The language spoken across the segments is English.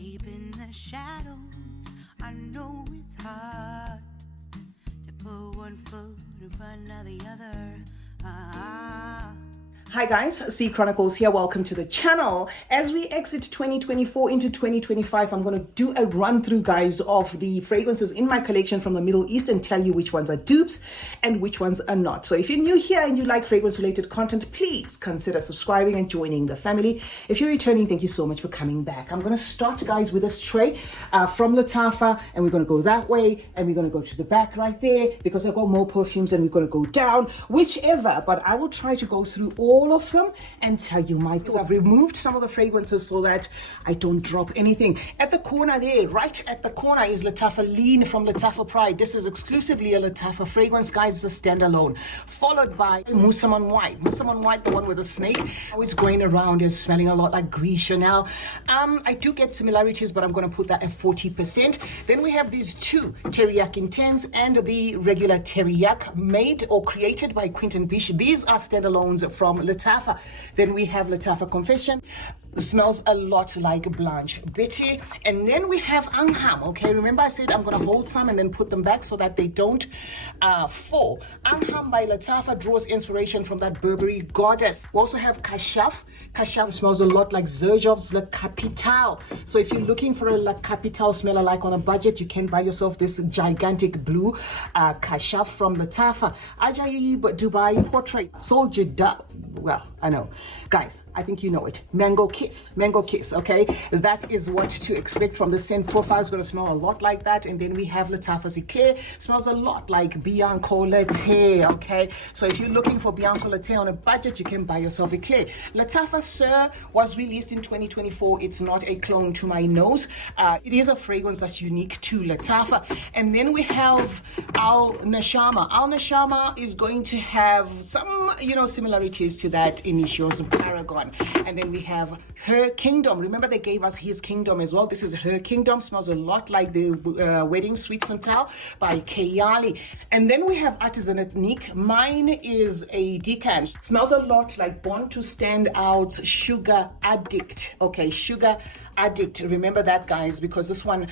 Deep in the shadows, I know it's hard to put one foot in front of the other. Hi guys, C Chronicles here. Welcome to the channel. As we exit 2024 into 2025, I'm going to do a run through, guys, of the fragrances in my collection from the Middle East and tell you which ones are dupes and which ones are not. So if you're new here and you like fragrance related content, please consider subscribing and joining the family. If you're returning, thank you so much for coming back. I'm going to start, guys, with this tray from Latafa, and we're going to go that way and we're going to go to the back right there because I've got more perfumes, and we're going to go down, whichever, but I will try to go through all of them and tell you my thoughts. I've removed some of the fragrances so that I don't drop anything. At the corner there, right at the corner, is Latafa Lean from Latafa Pride. This is exclusively a Latafa fragrance, guys. It's a standalone, followed by Moussaman White. Moussaman White, the one with the snake. How it's going around is smelling a lot like Gris Chanel. I do get similarities, but I'm going to put that at 40%. Then we have these two Teriyaki Intense and the regular Teriyaki, made or created by Quentin Bish. These are standalones from Latafa. Then we have Latafa Confession. Smells a lot like Blanche Betty. And then we have Angham. Okay, remember I said I'm going to hold some and then put them back so that they don't fall. Angham by Latafa draws inspiration from that Burberry goddess. We also have Kashaf. Kashaf smells a lot like Xerjov's La Capitale. So if you're looking for a La Capitale smeller like on a budget, you can buy yourself this gigantic blue Kashaf from Latafa. Ajaib Dubai Portrait. Soldier Dub. Well, I know. Guys, I think you know it. Mango Kiss, okay? That is what to expect from the scent profile. It's going to smell a lot like that. And then we have Latafa's Eclair. Smells a lot like Bianco Latte, okay? So if you're looking for Bianco Latte on a budget, you can buy yourself Eclair. Latafa Sir was released in 2024. It's not a clone to my nose. It is a fragrance that's unique to Latafa. And then we have Al Nashama. Al Nashama is going to have some, similarities to that initials Paragon. And then we have Her Kingdom. Remember they gave us His Kingdom as well. This is Her Kingdom. Smells a lot like the Wedding Sweet Santal by Kayali. And then we have Artisanate. Mine is a decant. Smells a lot like Born to Stand Out Sugar Addict. Okay, Sugar Addict. Remember that, guys, because this one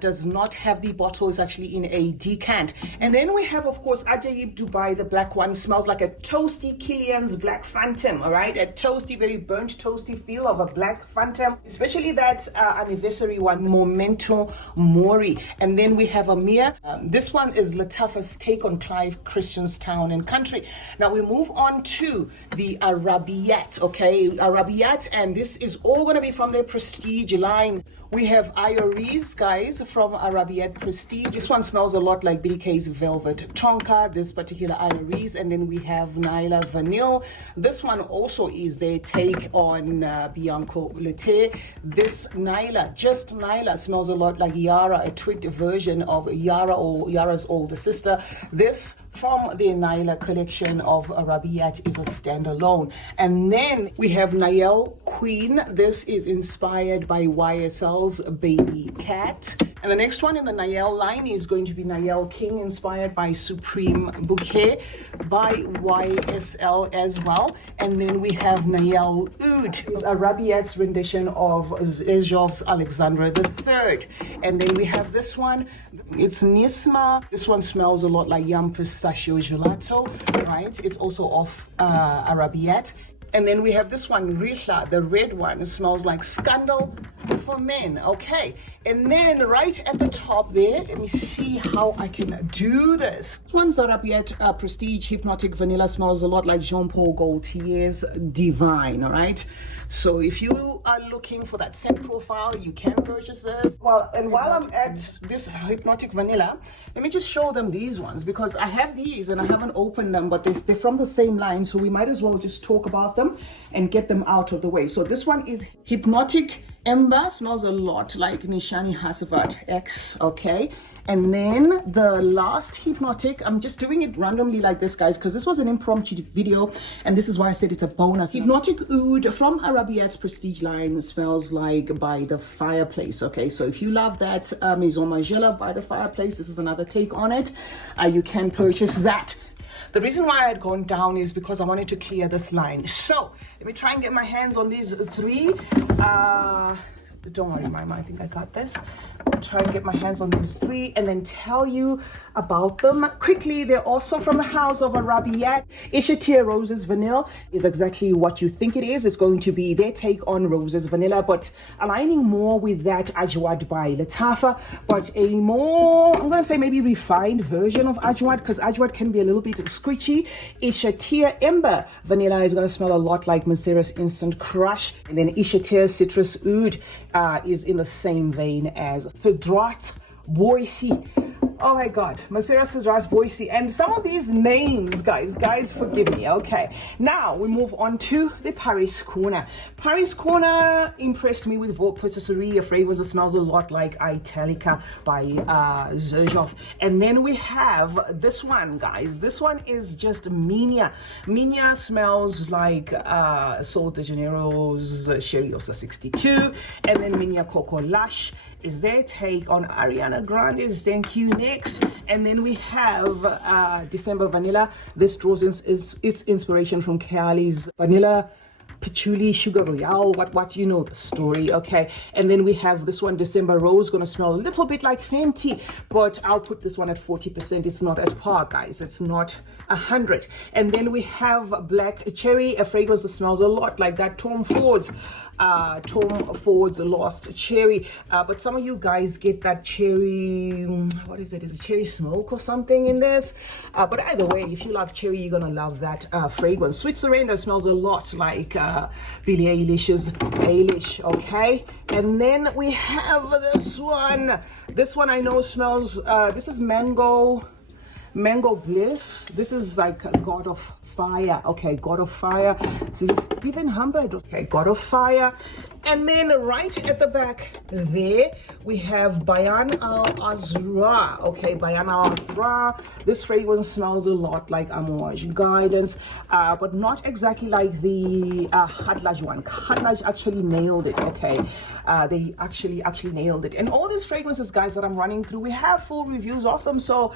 does not have the bottle. It's actually in a decant. And then we have, of course, Ajaib Dubai, the black one. Smells like a toasty Killian's Black Phantom, all right? A toasty, very burnt toasty feel of a Black Phantom, especially that anniversary one, Momento Mori. And then we have Amir. This one is Latafa's take on Clive Christian's Town and Country. Now we move on to the Arabiat, okay? Arabiat, and this is all going to be from their Prestige line. We have Iris, guys, from Arabiat Prestige. This one smells a lot like BDK's Velvet Tonka, this particular Iris. And then we have Nyla Vanille. This one also is their take on Bianco Latte. This Nyla, just Nyla, smells a lot like Yara, a tweaked version of Yara or Yara's older sister. This from the Nyla collection of Arabiat is a standalone. And then we have Nael Queen. This is inspired by YSL's Baby Cat. And the next one in the Nael line is going to be Nael King, inspired by Supreme Bouquet by YSL as well. And then we have Nael Oud. It's Arabiat's rendition of Ezhov's Alexandra III. And then we have this one. It's Nisma. This one smells a lot like Yum Pistachio Gelato, right? It's also of Arabiat. And then we have this one, Rihla, the red one. It smells like Scandal for Men, okay? And then right at the top there, let me see how I can do this. This one's Arabiat Prestige Hypnotic Vanilla. Smells a lot like Jean-Paul Gaultier's Divine, all right? So if you are looking for that scent profile, you can purchase this. Well, and while I'm at this Hypnotic Vanilla, let me just show them these ones, because I have these and I haven't opened them, but they're from the same line, so we might as well just talk about them and get them out of the way. So this one is Hypnotic Ember. Smells a lot like Nishani Hasavat X, okay? And then the last Hypnotic, I'm just doing it randomly like this, guys, because this was an impromptu video, and this is why I said it's a bonus. Hypnotic Oud from Arabiat's Prestige line smells like By the Fireplace, okay? So if you love that Maison Margiela By the Fireplace, this is another take on it. You can purchase that. The reason why I had gone down is because I wanted to clear this line. So let me try and get my hands on these three. Don't worry, Mama, I think I got this. I'll try and get my hands on these three and then tell you about them quickly. They're also from the house of Arabiat. Ishatir Roses Vanilla is exactly what you think it is. It's going to be their take on Roses Vanilla, but aligning more with that Ajwad by Latafa, but a more, I'm going to say maybe refined version of Ajwad, because Ajwad can be a little bit scritchy. Ishatir Ember Vanilla is going to smell a lot like Maseras Instant Crush, and then Ishatir Citrus Oud is in the same vein as Sidrat Boise. Oh my God, Maseras Sidrat Boise. And some of these names, guys, forgive me. Okay, now we move on to the Paris Corner. Paris Corner impressed me with Vaux Patisserie, a fragrance that smells a lot like Italica by Xerjoff. And then we have this one, guys. This one is just Minia. Minia smells like Sol de Janeiro's Cheriosa 62. And then Minia Coco Lush is their take on Ariana Grande's Thank You next. And then we have December Vanilla. This draws its inspiration from Kali's Vanilla Patchouli Sugar Royale, what you know the story, okay? And then we have this one, December Rose, gonna smell a little bit like Fenty, but I'll put this one at 40%. It's not at par, guys. It's not 100. And then we have Black Cherry, a fragrance that smells a lot like that Tom Ford's Lost Cherry, but some of you guys get that cherry, what is it? Is it cherry smoke or something in this? But either way, if you love cherry, you're gonna love that fragrance. Sweet Surrender smells a lot like Billie Eilish's Eilish, okay? And then we have this one. This one I know smells, this is Mango Bliss. This is like God of Fire. Okay, God of Fire. This is Stephen Humbert. Okay, God of Fire. And then right at the back there, we have Bayan Al Azra. Okay, Bayan Al Azra. This fragrance smells a lot like Amouage Guidance, but not exactly like the Khadlaj one. Khadlaj actually nailed it, okay? They actually nailed it. And all these fragrances, guys, that I'm running through, we have full reviews of them. So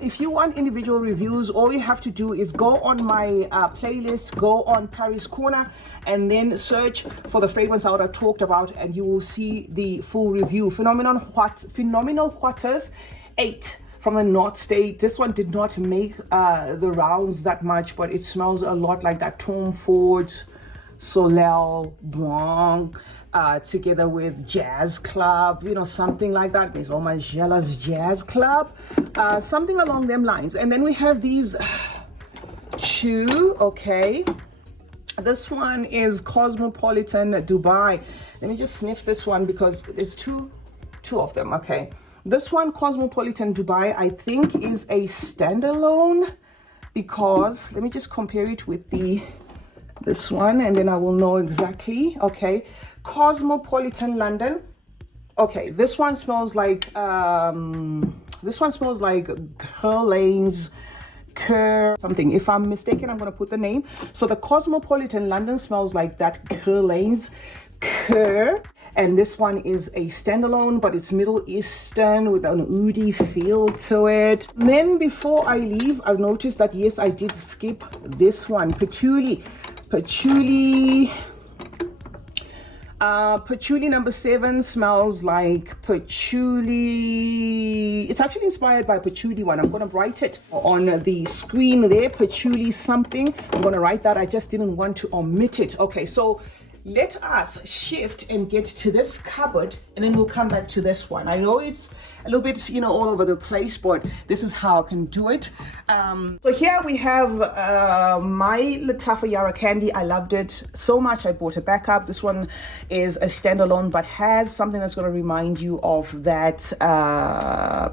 if you want individual reviews, all you have to do is go on my playlist, go on Paris Corner, and then search for the fragrance I would have talked about, and you will see the full review. Phenomenal Waters 8 from the North State. This one did not make the rounds that much, but it smells a lot like that Tom Ford Soleil Blanc, together with Jazz Club, you know, something like that. Maison Margiela's Jazz Club, something along them lines. And then we have these two, okay. This one is Cosmopolitan Dubai. Let me just sniff this one because there's two of them, okay. This one, Cosmopolitan Dubai, I think is a standalone, because let me just compare it with this one and then I will know exactly. Okay, Cosmopolitan London. Okay, this one smells like Curlane's something. If I'm mistaken, I'm going to put the name. So the Cosmopolitan London smells like that Curlane's and this one is a standalone, but it's Middle Eastern with an oudi feel to it. Then before I leave, I've noticed that yes, I did skip this one, Patchouli number 7 smells like patchouli. It's actually inspired by patchouli one. I'm going to write it on the screen there, patchouli something. I'm going to write that. I just didn't want to omit it. Okay, so let us shift and get to this cupboard, and then we'll come back to this one. I know it's a little bit, you know, all over the place, but this is how I can do it. So here we have my Latafa Yara Candy. I loved it so much, I bought a backup. This one is a standalone, but has something that's going to remind you of that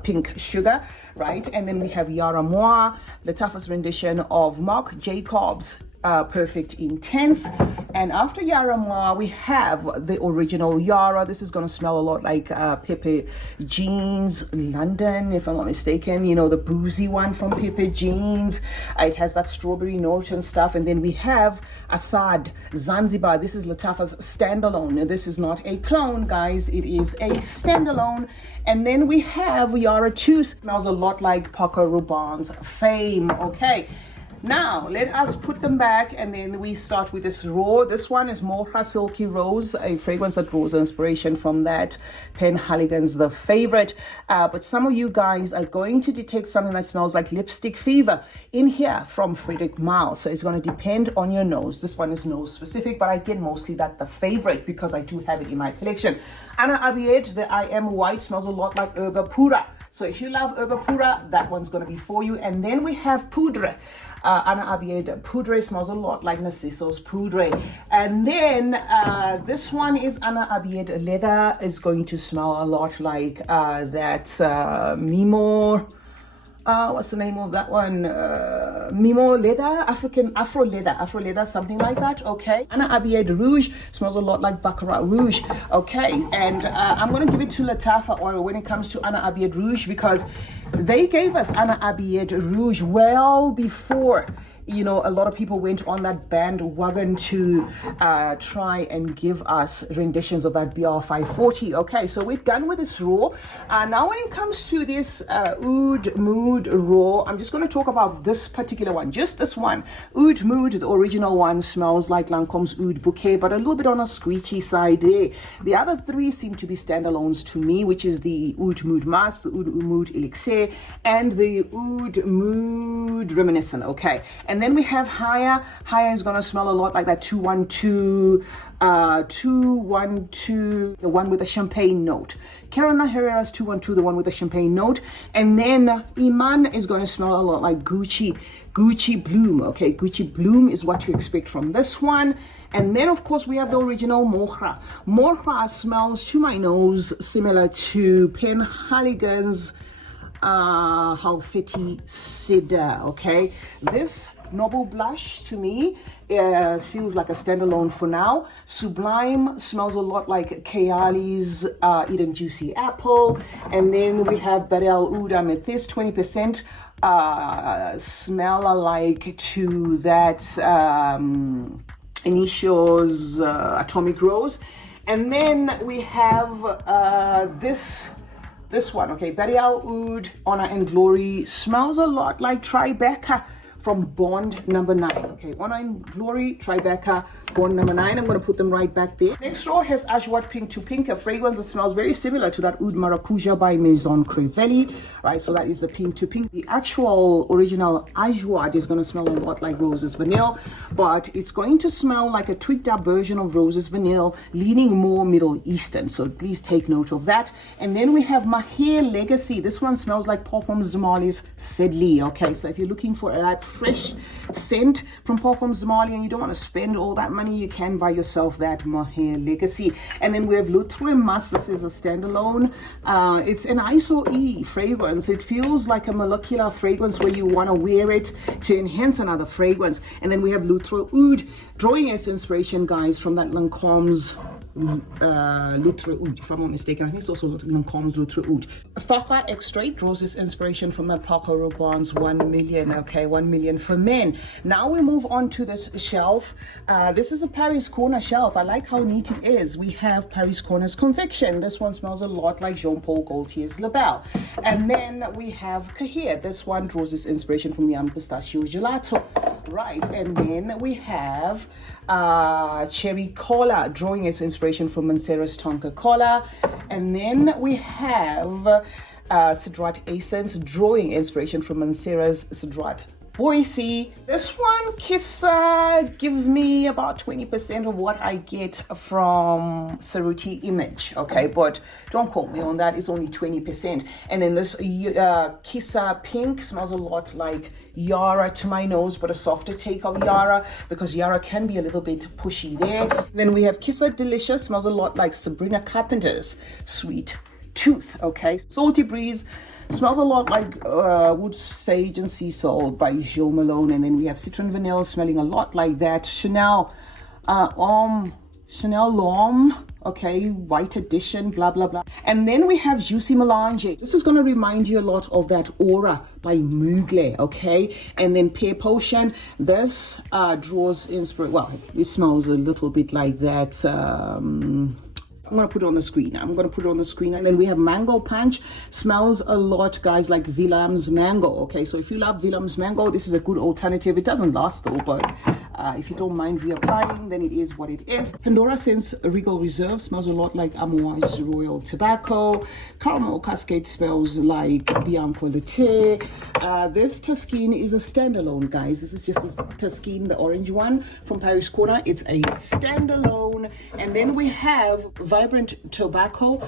pink sugar, right? And then we have Yara Moi, Latafa's rendition of Marc Jacobs Perfect Intense. And after Yara Moi, we have the original Yara. This is going to smell a lot like Pepe Jeans London, if I'm not mistaken, you know, the boozy one from Pepe Jeans. It has that strawberry note and stuff. And then we have Assad Zanzibar. This is Latafa's standalone. This is not a clone, guys. It is a standalone. And then we have Yara 2, smells a lot like Paco Rabanne's Fame. Okay. Now, let us put them back, and then we start with this raw. This one is Mocha Silky Rose, a fragrance that draws inspiration from that Penhaligon's The Favorite. But some of you guys are going to detect something that smells like lipstick fever in here from Frederic Malle. So it's going to depend on your nose. This one is nose specific, but I get mostly that The Favorite because I do have it in my collection. Anna Abiet, the I Am White, smells a lot like Herba Pura. So if you love Herba Pura, that one's going to be for you. And then we have Poudre. Anna Abiet Poudre smells a lot like Narcisso's Poudre. And then this one is Anna Abiet Leather. Is going to smell a lot like that Mimo. What's the name of that one? Mimo Leather, Afro Leather, something like that. Okay. Anna Abiet Rouge smells a lot like Baccarat Rouge. Okay. And I'm going to give it to Latafa oil when it comes to Anna Abiet Rouge, because they gave us Anna Abiet Rouge well before, you know, a lot of people went on that bandwagon to try and give us renditions of that BR540. Okay, so we're done with this raw. Now when it comes to this Oud Mood raw, I'm just going to talk about this particular one, just this one. Oud Mood, the original one, smells like Lancome's Oud Bouquet, but a little bit on a screechy side there. The other three seem to be standalones to me, which is the Oud Mood Mask, the Oud Mood Elixir, and the Oud Mood Reminiscent. Okay, and then we have Higher. Higher is going to smell a lot like that 212, the one with the champagne note. Carolina Herrera's 212, the one with the champagne note. And then Iman is going to smell a lot like Gucci Bloom. Okay, Gucci Bloom is what you expect from this one. And then, of course, we have the original Mocha. Mocha smells, to my nose, similar to Penhaligon's Halfeti Cedar. Okay, this Noble Blush to me feels like a standalone for now. Sublime smells a lot like Kayali's Eden Juicy Apple. And then we have Barel Oud Amethyst, 20% smell alike to that Initio's Atomic Rose. And then we have this one, okay, Barel Oud Honor and Glory smells a lot like Tribeca from Bond number 9. Okay, Honor and Glory, Tribeca, Bond number 9. I'm going to put them right back there. Next row has Ajwat Pink to Pink, a fragrance that smells very similar to that Oud Maracuja by Maison Crevelli. Right, so that is the Pink to Pink. The actual original Ajwat is going to smell a lot like Roses Vanille, but it's going to smell like a tweaked up version of Roses Vanille, leaning more Middle Eastern. So please take note of that. And then we have Mahir Legacy. This one smells like Parfums de Marly's Sedley. Okay, so if you're looking for that fresh scent from Parfums de Marly and you don't want to spend all that money, you can buy yourself that Mahir Legacy. And then we have L'Outre Mas. This is a standalone. It's an ISO-E fragrance. It feels like a molecular fragrance where you want to wear it to enhance another fragrance. And then we have L'Outre Oud, drawing its inspiration, guys, from that Lancome's L'Outre Oud, if I'm not mistaken. I think it's also Lancome's L'Outre Oud. Fafa Extrait draws its inspiration from that Paco Rabanne's 1 million. Okay, 1 million for men. Now we move on to this shelf. This is a Paris Corner shelf. I like how neat it is. We have Paris Corner's Conviction. This one smells a lot like Jean-Paul Gaultier's La Belle. And then we have Kahir. This one draws its inspiration from Yum Pistachio Gelato. Right, and then we have Cherry Cola, drawing its inspiration from Mancera's Tonka Cola. And then we have Cedrat Essence, drawing inspiration from Mancera's Cedrat Boise. This one, Kissa, gives me about 20% of what I get from Cerruti Image. Okay, but don't quote me on that. It's only 20%. And then this Kissa Pink smells a lot like Yara to my nose, but a softer take of Yara, because Yara can be a little bit pushy there. Then we have Kissa Delicious, smells a lot like Sabrina Carpenter's Sweet Tooth. Okay, Salty Breeze smells a lot like Wood Sage and Sea Salt by Jo Malone. And then we have Citron Vanille smelling a lot like that Chanel L'Homme, okay, white edition, blah blah blah. And then we have Juicy Melange. This is going to remind you a lot of that Aura by Mugler, okay. And then Pear Potion, this draws inspiration. Well, it smells a little bit like that I'm going to put it on the screen. And then we have Mango Punch. Smells a lot, guys, like Willem's Mango. Okay, so if you love Willem's Mango, this is a good alternative. It doesn't last though, but if you don't mind reapplying, then it is what it is. Pandora Scents Regal Reserve smells a lot like Amouage Royal Tobacco. Caramel Cascade smells like Bianco Latte. This Tuscane is a standalone, guys. This is just a Tuscane, the orange one from Paris Corner. It's a standalone. And then we have Vibrant Tobacco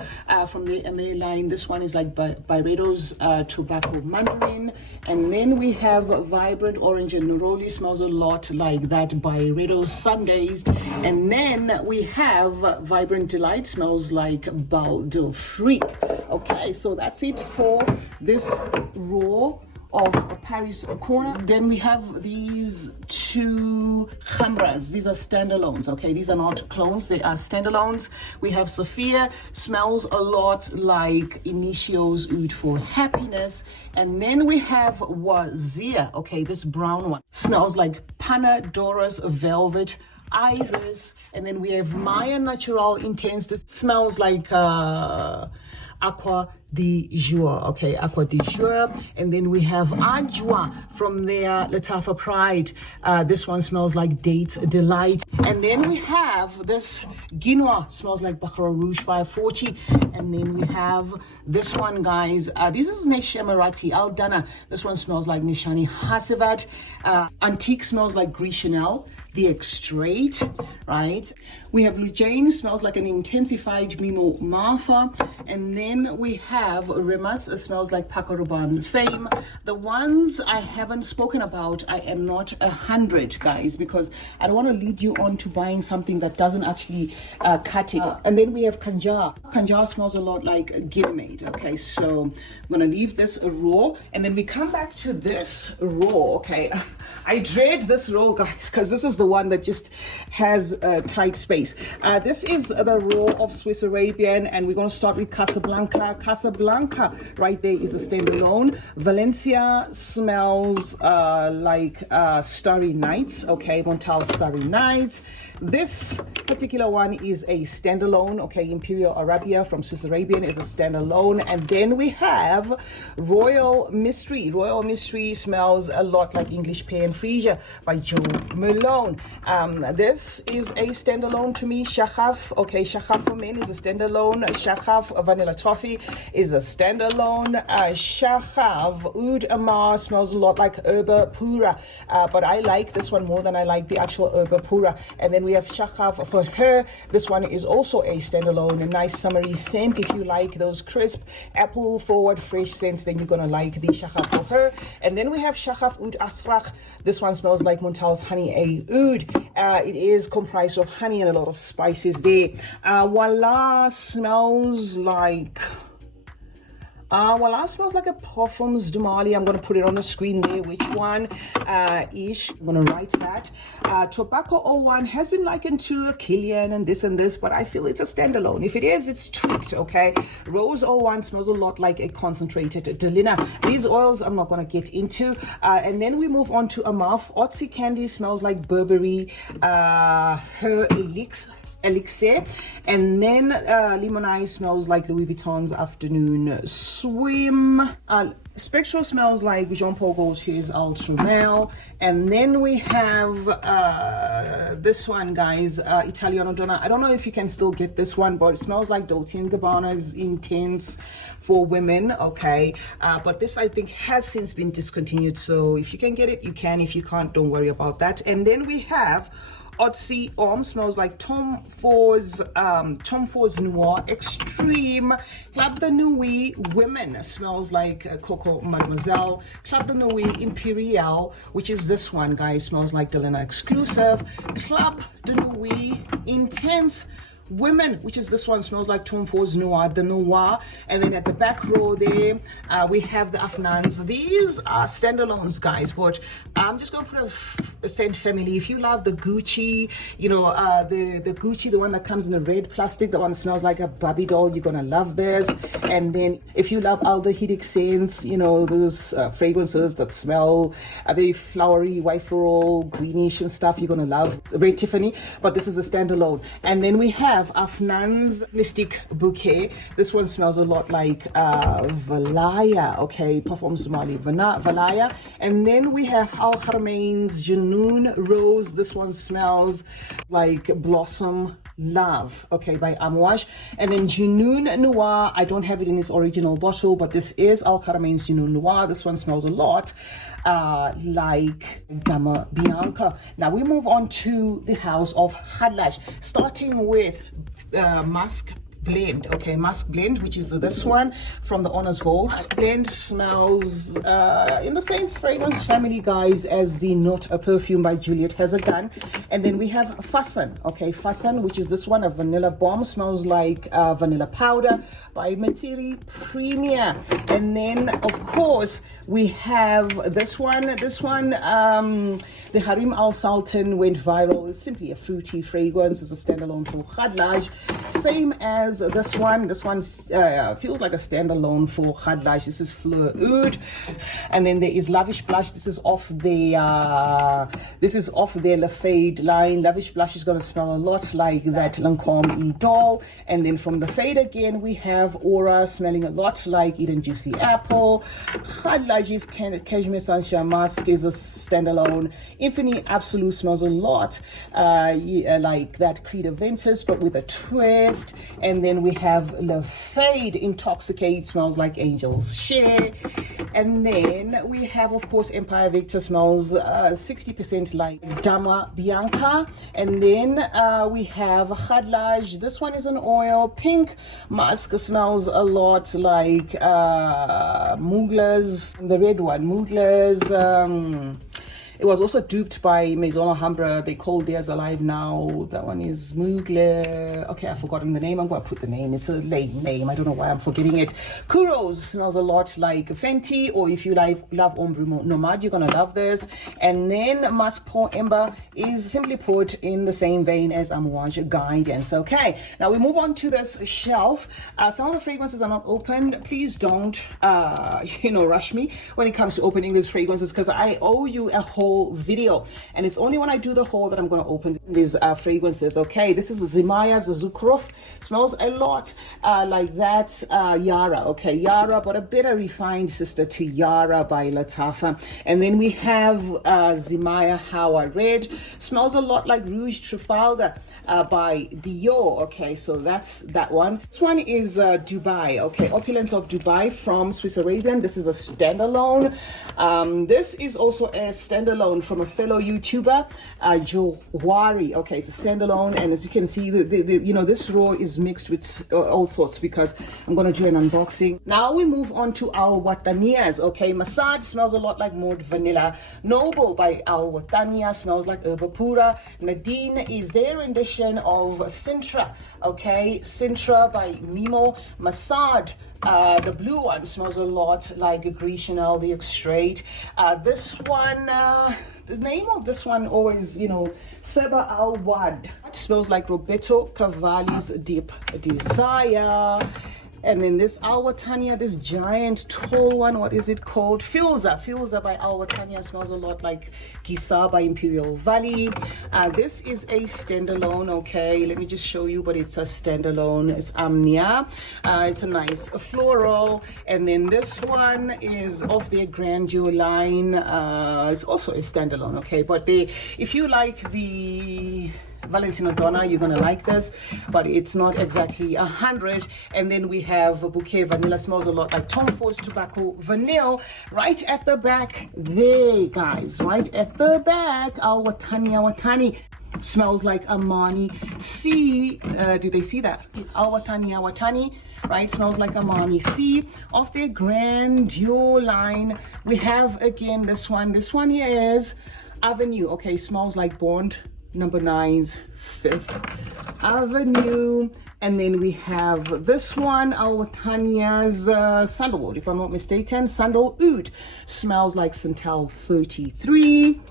from the MA line. This one is like Byredo's Tobacco Mandarin. And then we have Vibrant Orange and Neroli, smells a lot like that Byredo's Sundays. And then we have Vibrant Delight, smells like Bal de Freak. Okay, so that's it for this row of Paris Corner. Then we have these two Khambras. These are standalones, okay? These are not clones, they are standalones. We have Sophia, smells a lot like Initio's Oud for Happiness. And then we have Wazir, okay? This brown one smells like Panadora's Velvet Iris. And then we have Maya Natural Intense. This smells like Aqua de Jour, okay, Aqua de Jour. And then we have Ajwa from their Latafa Pride. This one smells like Date Delight. And then we have this Guinois, smells like Baccarat Rouge 540. And then we have this one, guys. This is Nesh Emirati Aldana. This one smells like Nishani Hasivat. Antique smells like Gris Chanel, the Extrait, right? We have Lujane, smells like an intensified Mimo Marfa. And then we have Rimas, smells like Paco Rabanne Fame. The ones I haven't spoken about, I am not 100, guys, because I don't want to lead you on to buying something that doesn't actually cut it. And then we have Kanjar. Kanjar smells a lot like Guinea-made, okay? So I'm going to leave this raw, and then we come back to this raw, okay? I dread this raw, guys, because this is the one that just has tight space. This is the raw of Swiss Arabian, and we're going to start with Casablanca. Casablanca right there is a standalone. Valencia smells like Starry Nights, okay? Montal Starry Nights. This particular one is a standalone, okay? Imperial Arabia from Swiss Arabian is a standalone. And then we have Royal Mystery. Royal Mystery smells a lot like English Pear and Freesia by Joe Malone. This is a standalone to me. Shachaf, okay, Shachaf for men is a standalone. Shachaf Vanilla Toffee is a standalone. Shachaf Oud Amar smells a lot like Herba Pura, but I like this one more than I like the actual Herba Pura. And then we have Shachaf for her. This one is also a standalone, a nice summery scent. If you like those crisp apple forward fresh scents, then you're gonna like the Shachaf for her. And then we have Shachaf Oud Asrach. This one smells like Montal's Honey A Oud. It is comprised of honey and a lot of spices there. Voila smells like Voila smells like a Parfums de Mali. I'm going to put it on the screen there. Which one ish? I'm going to write that. Tobacco 01 has been likened to a Killian and this, but I feel it's a standalone. If it is, it's tweaked, okay? Rose 01 smells a lot like a concentrated Delina. These oils I'm not going to get into. And then we move on to Amalf. Otzi Candy smells like Burberry, her elixir. And then Limonai smells like Louis Vuitton's Afternoon Swim. Spectral smells like Jean-Paul Gaultier's Ultra Male. And then we have this one, guys, Italiano Donna. I don't know if you can still get this one, but it smells like Dolce & Gabbana's Intense for women, okay? But this, I think, has since been discontinued. So if you can get it, you can. If you can't, don't worry about that. And then we have Otzi Homme, smells like Tom Ford's Noir Extreme. Club de Nuit Women smells like Coco Mademoiselle. Club de Nuit Imperial, which is this one, guys, smells like Delena Exclusive. Club de Nuit Intense Women, which is this one, smells like Tom Ford's Noir, the Noir. And then at the back row there, we have the Afnans. These are standalones, guys, but I'm just going to put a scent family. If you love the Gucci, you know, the Gucci, the one that comes in a red plastic, the one that smells like a Barbie doll, you're going to love this. And then if you love aldehydic scents, you know, those fragrances that smell very flowery, white floral, greenish and stuff, you're going to love. It's very Tiffany, but this is a standalone. And then we have have Afnan's Mystic Bouquet. This one smells a lot like Valaya, okay, Parfum Somali Valaya. And then we have Al Haramain's Junoon Rose. This one smells like Blossom Love, okay, by Amouage. And then Junoon Noir, I don't have it in its original bottle, but this is Al Haramain's Junoon Noir. This one smells a lot like Dama Bianca. Now we move on to the house of Hadlash, starting with Musk Blend, okay, Musk Blend, which is this one from the Honors Vault. Musk Blend smells in the same fragrance family, guys, as the Not a Perfume by Juliet Has a Gun. And then we have Fassan, okay, Fassan, which is this one, a vanilla bomb, smells like vanilla powder by Materi Premier. And then of course we have this one, the Harim Al Sultan went viral. It's simply a fruity fragrance. It's a standalone for Hadlash, same as this one. This one feels like a standalone for Hadlash. This is Fleur Oud. And then there is Lavish Blush. This is off the La Fade line. Lavish Blush is going to smell a lot like that Lancome Idol. And then from the Fade again, we have Aura, smelling a lot like Eden Juicy Apple. Hadlash's Cashmere Sunshine Mask is a standalone. Infinite Absolute smells a lot like that Creed Aventus, but with a twist. And then we have Le Fade Intoxicate, smells like Angel's Share. And then we have, of course, Empire Victor, smells 60% like Dama Bianca. And then we have Hadlash. This one is an oil. Pink Musk smells a lot like Mugler's, the red one, Mugler's. It was also duped by Maison Alhambra. They called theirs Alive Now. That one is Mugler. Okay, I've forgotten the name. I'm going to put the name. It's a lame name. I don't know why I'm forgetting it. Kuros smells a lot like Fenty. Or if you love Ombre Nomad, you're going to love this. And then Musk Pour Ember is simply put in the same vein as Amouage Guidance. Okay, now we move on to this shelf. Some of the fragrances are not open. Please don't, rush me when it comes to opening these fragrances, because I owe you a whole video, and it's only when I do the haul that I'm going to open these fragrances. Okay, this is Zimaya's Zukhruf. Smells a lot like that Yara, okay, Yara, but a better refined sister to Yara by Latafa. And then we have Zimaya Hawa Red, smells a lot like Rouge Trafalgar by Dior. Okay, so that's that one. This one is Dubai, okay, Opulence of Dubai from Swiss Arabian. This is a standalone. This is also a standalone from a fellow YouTuber, Johwari. Okay, it's a standalone, and as you can see, this raw is mixed with all sorts, because I'm going to do an unboxing. Now we move on to Al Wataniyas. Okay, Masad smells a lot like Maud Vanilla. Noble by Al Wataniya smells like Herba Pura. Nadine is their rendition of Sintra. Okay, Sintra by Mimo. Masad, the blue one, smells a lot like Gris Chanel, the Extrait. This one, the name of this one always, Seba Al Wad. It smells like Roberto Cavalli's Deep Desire. And then this Al Wataniya, this giant tall one, what is it called? Filza by Al Wataniya smells a lot like Gisa by Imperial Valley. This is a standalone, okay, let me just show you, but it's a standalone. It's Amnia. It's a nice floral. And then this one is of their Grandeur line. It's also a standalone, okay, but if you like the Valentino Donna, you're gonna like this, but it's not exactly 100. And then we have a Bouquet Vanilla, smells a lot like Tom Ford's Tobacco Vanilla. Right at the back there, guys, right at the back, Al Watani smells like Armani. See, did they see that? Yes. Al Watani, right, smells like Armani. See, of their Grandeur line, we have again this one here is Avenue. Okay, smells like Bond Number 9's Fifth Avenue. And then we have this one, Al Wataniya's Sandalwood, if I'm not mistaken. Sandal Oud smells like Santal 33.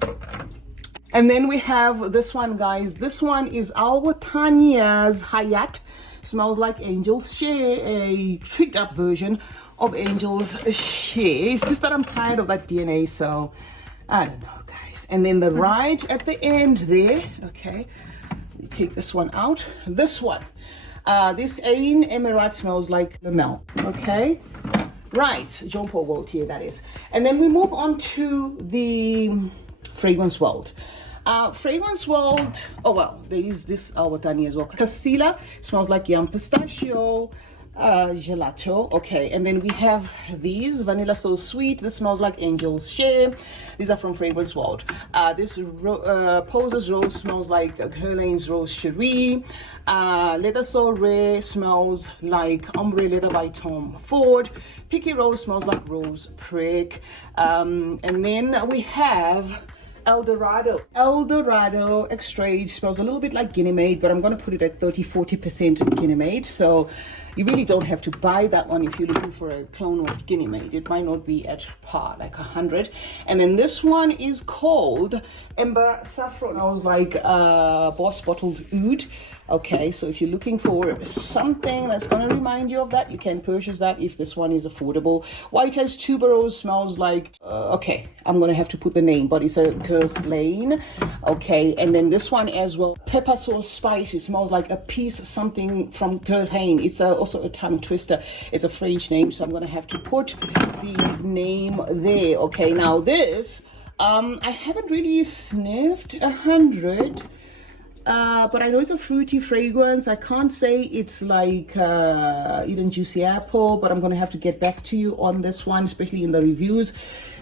And then we have this one, guys. This one is Al Wataniya's Hayat. Smells like Angel's Share, a tweaked up version of Angel's Share. It's just that I'm tired of that DNA, so I don't know, guys. And then the right at the end there, okay, take this one out. This one, this Ain Emirat smells like Lamel. Okay, right, Jean Paul Gaultier, that is. And then we move on to the Fragrance World. Fragrance World, oh well, there is this Albatani as well. Casila smells like yam pistachio, gelato. Okay, and then we have these Vanilla So Sweet. This smells like Angel's Share. These are from Fragrance World. This Poser's Rose smells like Guerlain's Rose Cherie. Leather So Rare smells like Ombre Leather by Tom Ford. Picky Rose smells like Rose Prick. And then we have Eldorado Extra Age smells a little bit like Guinea Made, but I'm going to put it at 30-40% Guinea Made. So you really don't have to buy that one if you're looking for a clone of Guinea Made. It might not be at par, like 100. And then this one is called Ember Saffron. I was like Boss Bottled Oud. Okay, so if you're looking for something that's going to remind you of that, you can purchase that if this one is affordable. White House Tuberose smells like, okay, I'm going to have to put the name, but it's a Guerlain. Okay, and then this one as well, Pepper Sauce Spice. It smells like a piece something from Guerlain. It's also a tongue twister. It's a French name, so I'm going to have to put the name there. Okay, now this, I haven't really sniffed 100. But I know it's a fruity fragrance. I can't say it's like Eden Juicy Apple, but I'm going to have to get back to you on this one, especially in the reviews,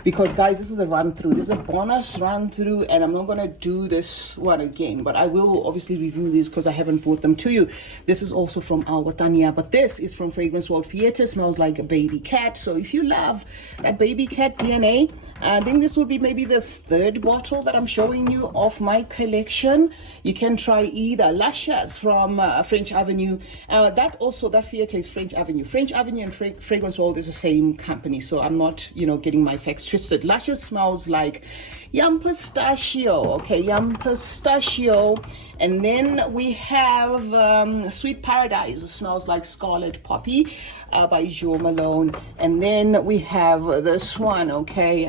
because guys, this is a run through. This is a bonus run through, and I'm not going to do this one again, but I will obviously review these because I haven't brought them to you. This is also from Albatania, but this is from Fragrance World. Fieta smells like a baby cat. So if you love that baby cat DNA, I think this will be maybe the third bottle that I'm showing you of my collection. You can try either Luscious from French Avenue. That Fieta is French Avenue. French Avenue and Fragrance World is the same company, so I'm not, getting my facts twisted. Luscious smells like yam pistachio. Okay, yam pistachio. And then we have Sweet Paradise. It smells like Scarlet Poppy by Jo Malone. And then we have this one, okay.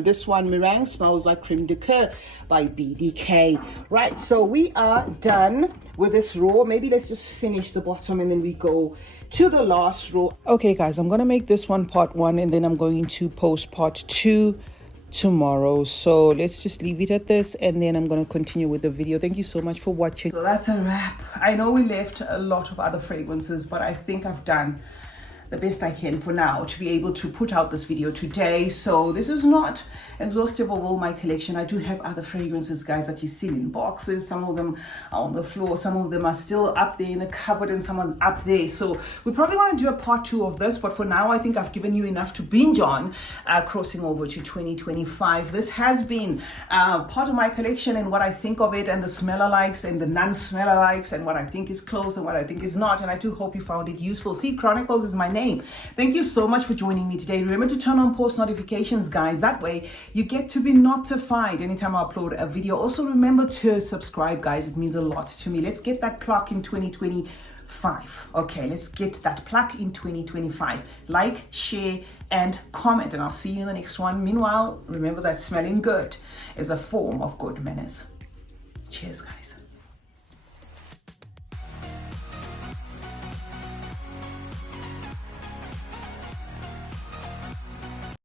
This one, Meringue, smells like Creme de Coeur by BDK. Right, so we are done with this row. Maybe let's just finish the bottom and then we go to the last row. Okay, guys, I'm going to make this one part 1 and then I'm going to post part 2 tomorrow. So let's just leave it at this and then I'm going to continue with the video. Thank you so much for watching. So that's a wrap. I know we left a lot of other fragrances, but I think I've done the best I can for now to be able to put out this video today. So this is not exhaustive of all my collection. I do have other fragrances, guys, that you see in boxes. Some of them are on the floor, some of them are still up there in the cupboard, and some are up there. So we probably want to do a part 2 of this, but for now I think I've given you enough to binge on, crossing over to 2025. This has been part of my collection and what I think of it, and the smell-alikes and the non-smell-alikes, and what I think is close and what I think is not. And I do hope you found it useful. CeeChronicles is my name. Thank you so much for joining me today. Remember to turn on post notifications, guys. That way you get to be notified anytime I upload a video. Also remember to subscribe, guys. It means a lot to me. Let's get that plaque in 2025. Okay, let's get that plaque in 2025. Like, share, and comment, and I'll see you in the next one. Meanwhile, remember that smelling good is a form of good manners. Cheers, guys.